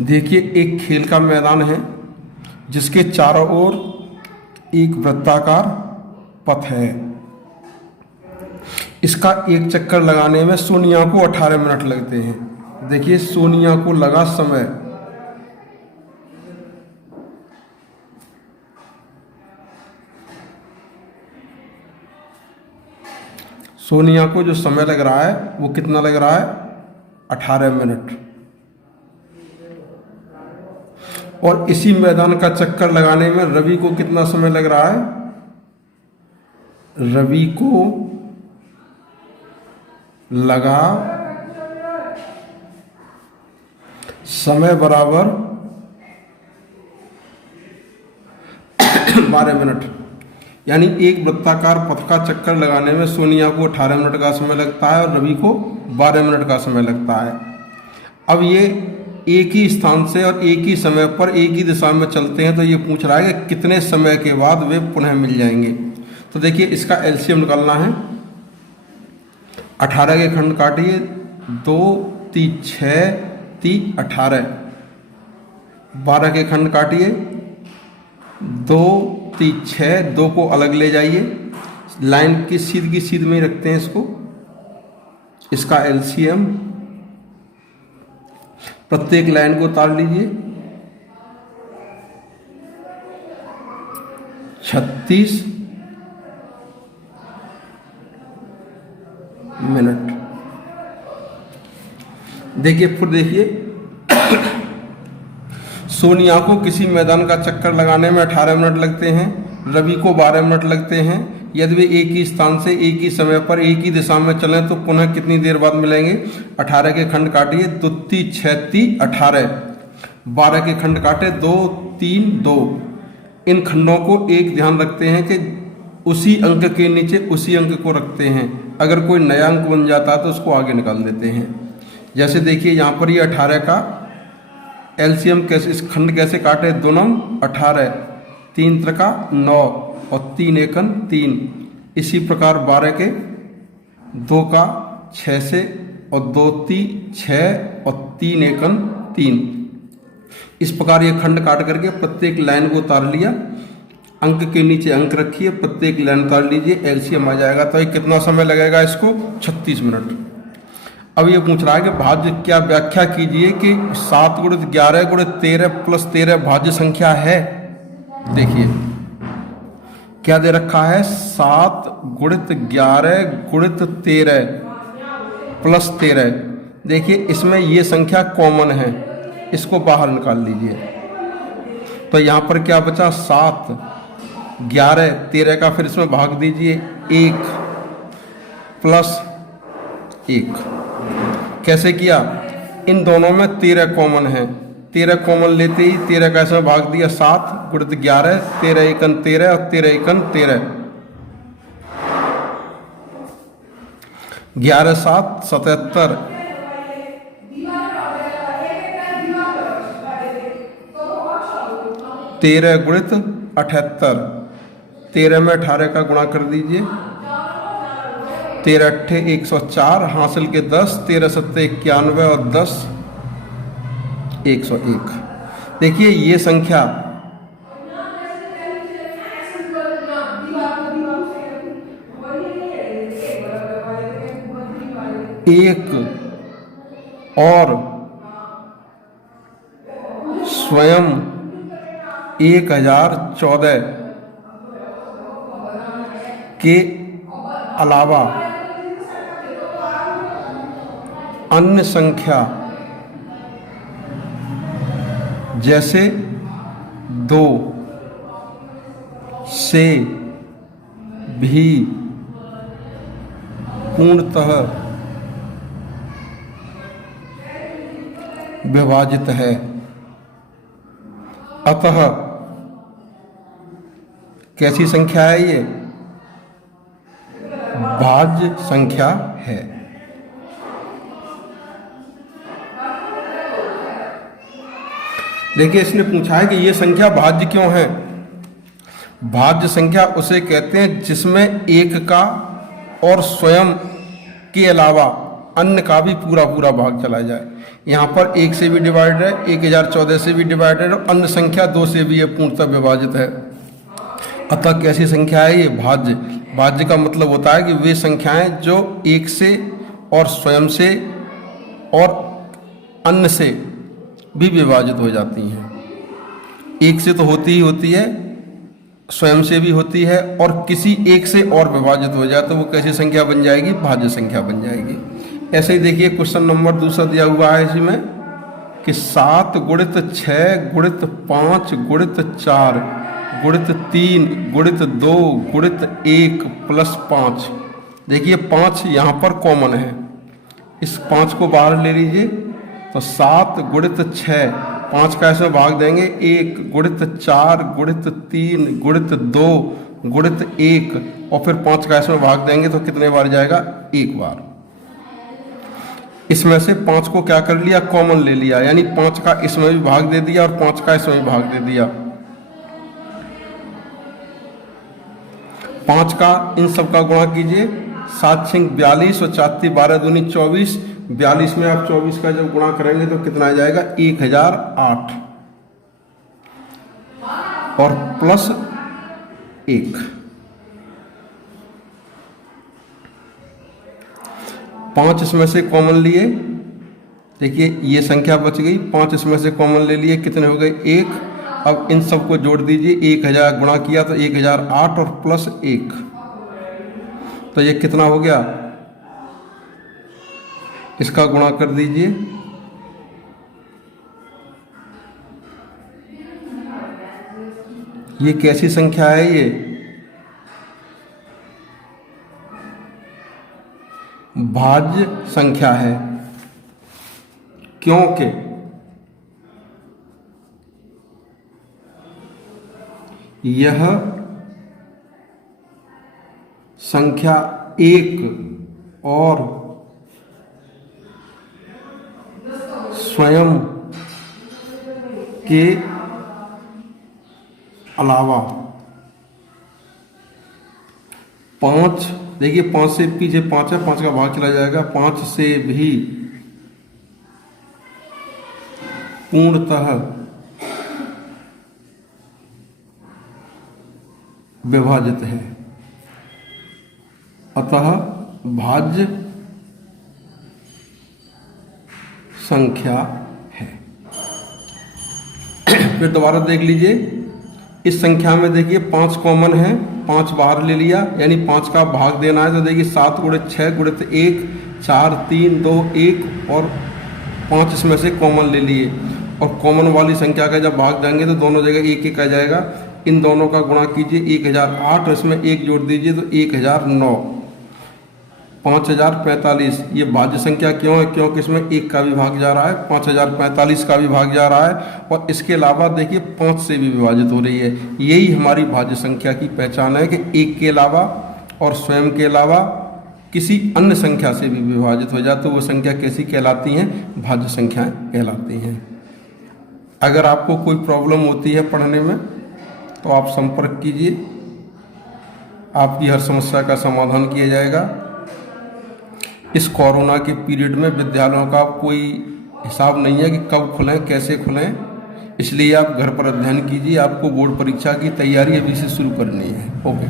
देखिए, एक खेल का मैदान है जिसके चारों ओर एक वृत्ताकार पथ है। इसका एक चक्कर लगाने में सोनिया को 18 मिनट लगते हैं। देखिए, सोनिया को लगा समय सोनिया को जो समय लग रहा है वो कितना लग रहा है? 18 मिनट। और इसी मैदान का चक्कर लगाने में रवि को कितना समय लग रहा है? रवि को लगा समय बराबर 12 मिनट। यानी एक वृत्ताकार पथ का चक्कर लगाने में सोनिया को 18 मिनट का समय लगता है और रवि को 12 मिनट का समय लगता है। अब ये एक ही स्थान से और एक ही समय पर एक ही दिशा में चलते हैं, तो ये पूछ रहा है कि कितने समय के बाद वे पुनः मिल जाएंगे। तो देखिए, इसका एलसीएम निकालना है। 18 के खंड काटिए, 2 3 6 3 18। 12 के खंड काटिए, 2 3 6, 2 को अलग ले जाइए, लाइन की सीध में ही रखते हैं इसको। इसका एलसीएम, प्रत्येक लाइन को उतार लीजिए, 36 मिनट। देखिए, फिर देखिए, सोनिया को किसी मैदान का चक्कर लगाने में 18 मिनट लगते हैं, रवि को 12 मिनट लगते हैं। यदि वे एक ही स्थान से एक ही समय पर एक ही दिशा में चलें तो पुनः कितनी देर बाद मिलेंगे? 18 के खंड काटिए, 2 3 6 3 18। 12 के खंड काटे, 2 3 2। इन खंडों को एक ध्यान रखते हैं कि उसी अंक के नीचे उसी अंक को रखते हैं। अगर कोई नया अंक बन जाता है तो उसको आगे निकाल देते हैं। जैसे देखिए, यहाँ पर ये 18 का एलसीएम कैसे, इस खंड कैसे काटे? 2 9 18, 3 त्रिका 9 और 3 एकन 3। इसी प्रकार 12 के 2 का 6 से और 2 3 6 और 3 एकन 3। इस प्रकार ये खंड काट करके प्रत्येक लाइन को उतार लिया, अंक के नीचे अंक रखिए, प्रत्येक लाइन उतार लीजिए, एलसीएम आ जाएगा। तो ये कितना समय लगेगा इसको? 36 मिनट। अब ये पूछ रहा है कि भाज्य क्या व्याख्या कीजिए कि 7 × 11 × 13 + 13 भाज्य संख्या है। देखिए क्या दे रखा है? 7 × 11 × 13 + 13। देखिए, इसमें ये संख्या कॉमन है, इसको बाहर निकाल लीजिए। तो यहाँ पर क्या बचा? 7 11 13 का फिर इसमें भाग दीजिए, 1 + 1। कैसे किया? इन दोनों में 13 कॉमन है, 13 कॉमन लेते ही 13 का इसमें भाग दिया, 7 × 11, 13 एकन 13 और 13 एकन 13। 11 7 77। 13 × 78। 13 में 18 का गुणा कर दीजिए, 13 8 104, हासिल के 10, 13 7 91 और 10 101। देखिए, ये संख्या एक और स्वयं 1014 के अलावा अन्य संख्या जैसे 2 से भी पूर्णतः विभाजित है। अतः कैसी संख्या है? ये भाज्य संख्या है। देखिए, इसने पूछा है कि ये संख्या भाज्य क्यों है। भाज्य संख्या उसे कहते हैं जिसमें एक का और स्वयं के अलावा अन्य का भी पूरा पूरा भाग चला जाए। यहाँ पर 1 से भी डिवाइडेड है, 1014 से भी डिवाइडेड है, और अन्य संख्या 2 से भी ये पूर्णतः विभाजित है। अतः कैसी संख्या है ये? भाज्य। भाज्य का मतलब होता है कि वे संख्याएं जो 1 से और स्वयं से और अन्य से भी विभाजित हो जाती हैं। 1 से तो होती ही होती है, स्वयं से भी होती है, और किसी एक से और विभाजित हो जाए तो वो कैसी संख्या बन जाएगी? भाज्य संख्या बन जाएगी। ऐसे ही देखिए क्वेश्चन नंबर दूसरा दिया हुआ है इसमें कि 7 गुणित 6 गुणित 5 गुणित 4 गुणित 3 गुणित 2 गुणित 1 प्लस 5। देखिए 5 यहाँ पर कॉमन है, इस 5 को बाहर ले लीजिए तो 7 गुणित 6, 5 का इसमें भाग देंगे 1 गुणित 4 गुणित 3 गुणित 2 गुणित 1, और फिर 5 का इसमें भाग देंगे तो कितने बार जाएगा? 1 बार। इसमें से 5 को क्या कर लिया? कॉमन ले लिया, यानी 5 का इसमें भी भाग दे दिया और 5 का इसमें भी भाग दे दिया। 5 का इन सब का गुणा कीजिए, 7 6 42 और 4 3 12 दूनी 24। 42 में आप 24 का जब गुणा करेंगे तो कितना आ जाएगा? 1008 और प्लस 1। 5 इसमें से कॉमन लिए, देखिए ये संख्या बच गई, 5 इसमें से कॉमन ले लिए, कितने हो गए? 1। अब इन सबको जोड़ दीजिए, 1000 गुणा किया तो 1008 और प्लस 1, तो ये कितना हो गया? इसका गुणा कर दीजिए, ये कैसी संख्या है? ये भाज्य संख्या है, क्योंकि यह संख्या 1 और स्वयं के अलावा 5, देखिए 5 से पीछे 5 है, 5 का भाग चला जाएगा, 5 से भी पूर्णतः विभाजित है, अतः भाज्य संख्या है। फिर दोबारा देख लीजिए, इस संख्या में देखिए 5 कॉमन है, 5 बाहर ले लिया, यानी 5 का भाग देना है, तो देखिए 7 गुणित 6 गुणित 1 4 3 2 1 और 5 इसमें से कॉमन ले लिए, और कॉमन वाली संख्या का जब भाग देंगे तो दोनों जगह 1 1 आ जाएगा। इन दोनों का गुणा कीजिए, 1008 और इसमें 1 जोड़ दीजिए तो 1009, 5045। ये भाज्य संख्या क्यों है? क्योंकि इसमें 1 का भी भाग जा रहा है, 5045 का भी भाग जा रहा है, और इसके अलावा देखिए 5 से भी विभाजित हो रही है। यही हमारी भाज्य संख्या की पहचान है कि 1 के अलावा और स्वयं के अलावा किसी अन्य संख्या से भी विभाजित हो जाए तो वो संख्या कैसी कहलाती हैं? भाज्य संख्याएं कहलाती हैं। अगर आपको कोई प्रॉब्लम होती है पढ़ने में तो आप संपर्क कीजिए, आपकी हर समस्या का समाधान किया जाएगा। इस कोरोना के पीरियड में विद्यालयों का कोई हिसाब नहीं है कि कब खुलें, कैसे खुलें, इसलिए आप घर पर अध्ययन कीजिए। आपको बोर्ड परीक्षा की तैयारी अभी से शुरू करनी है। ओके।